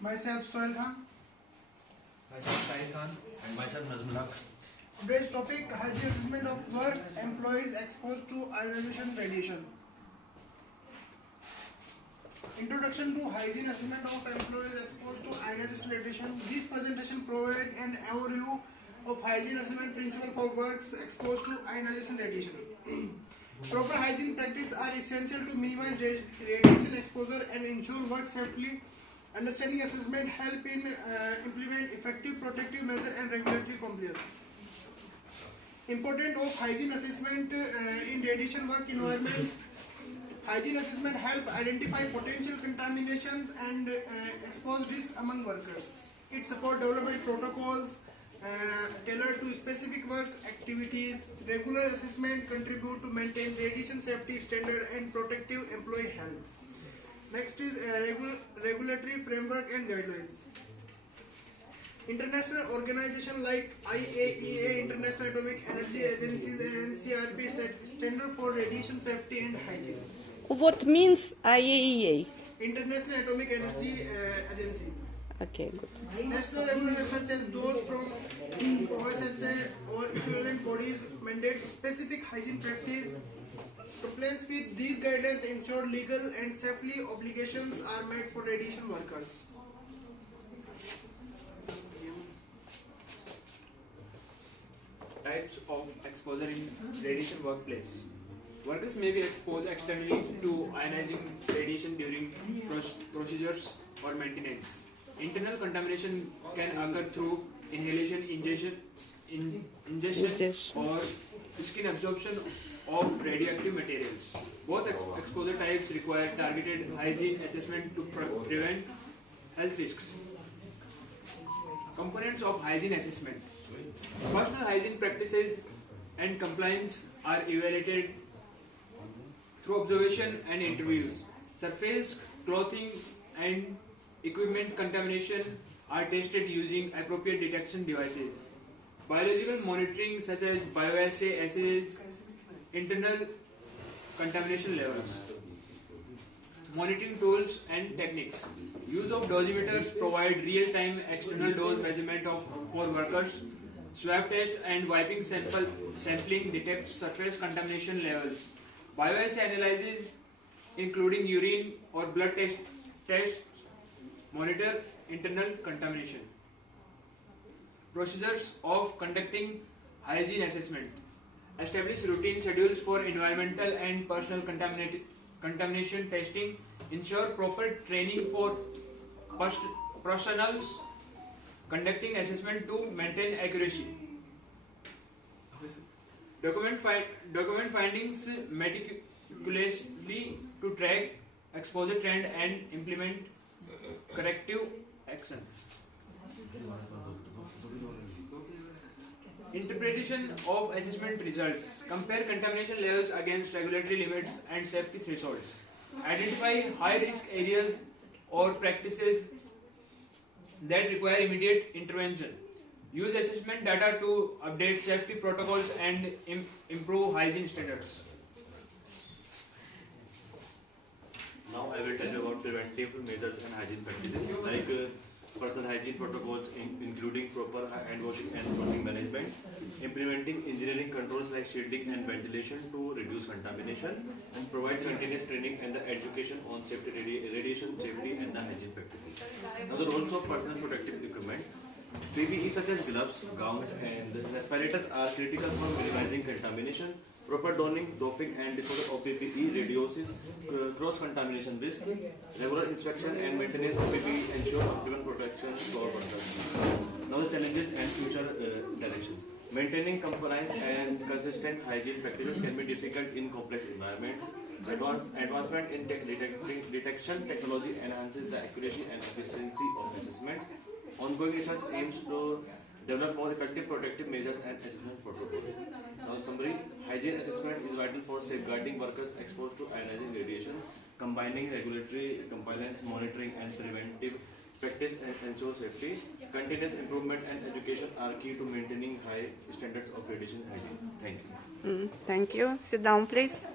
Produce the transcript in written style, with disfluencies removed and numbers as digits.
Myself Sohail Khan. Myself Tahir Khan. And myself Nazmul Haq. Today's topic: hygiene assessment of work employees exposed to ionization radiation. Introduction to hygiene assessment of employees exposed to ionization radiation. This presentation provides an overview of hygiene assessment principle for works exposed to ionization radiation. Proper hygiene practices are essential to minimize radiation exposure and ensure work safety. Understanding assessment help in implement effective protective measures and regulatory compliance. Importance of hygiene assessment in radiation work environment. Hygiene assessment help identify potential contaminations and expose risk among workers. It support development protocols tailored to specific work activities. Regular assessment contribute to maintain radiation safety standard and protective employee health. Next is regulatory framework and guidelines. International organizations like IAEA, International Atomic Energy Agencies, and NCRP set standard for radiation safety and hygiene. What means IAEA? International Atomic Energy Agency. Okay, good. National regulators such as those from OSHA or equivalent bodies mandate specific hygiene practice. Compliance with these guidelines ensure legal and safety obligations are met for radiation workers. Types of exposure in radiation workplace. Workers may be exposed externally to ionizing radiation during procedures or maintenance. Internal contamination can occur through inhalation, ingestion or skin absorption of radioactive materials. Both exposure types require targeted hygiene assessment to prevent health risks. Components of hygiene assessment. Personal hygiene practices and compliance are evaluated through observation and interviews. Surface, clothing and equipment contamination are tested using appropriate detection devices. Biological monitoring such as bioassay assays internal contamination levels. Monitoring tools and techniques. Use of dosimeters provide real-time external dose measurement for workers. Swab test and wiping sampling detects surface contamination levels. Bioassay analysis, including urine or blood tests, monitor internal contamination. Procedures of conducting hygiene assessment. Establish routine schedules for environmental and personal contamination testing. Ensure proper training for professionals conducting assessment to maintain accuracy. Document findings meticulously to track exposure trend and implement corrective actions. Interpretation of assessment results. Compare contamination levels against regulatory limits and safety thresholds. Identify high-risk areas or practices that require immediate intervention. Use assessment data to update safety protocols and improve hygiene standards. Now I will tell you about preventive measures and hygiene practices like personal hygiene protocols including proper hand washing and clothing management, implementing engineering controls like shielding and ventilation to reduce contamination, and provide continuous training and the education on safety, radiation safety and the hygiene practices. Now the roles of personal protective equipment. PPE such as gloves, gowns and respirators are critical for minimizing contamination. Proper donning, doffing and disposal of PPE reduces cross-contamination risk. Regular inspection and maintenance of PPE ensure optimum protection for workers. Now the challenges and future directions. Maintaining compliance and consistent hygiene practices can be difficult in complex environments. Advancement in detection technology enhances the accuracy and efficiency of assessment. Ongoing research aims to develop more effective protective measures and assessment protocols. Now, summary: hygiene assessment is vital for safeguarding workers exposed to ionizing radiation. Combining regulatory compliance, monitoring, and preventive practice and ensure safety. Continuous improvement and education are key to maintaining high standards of radiation hygiene. Thank you. Thank you. Sit down, please.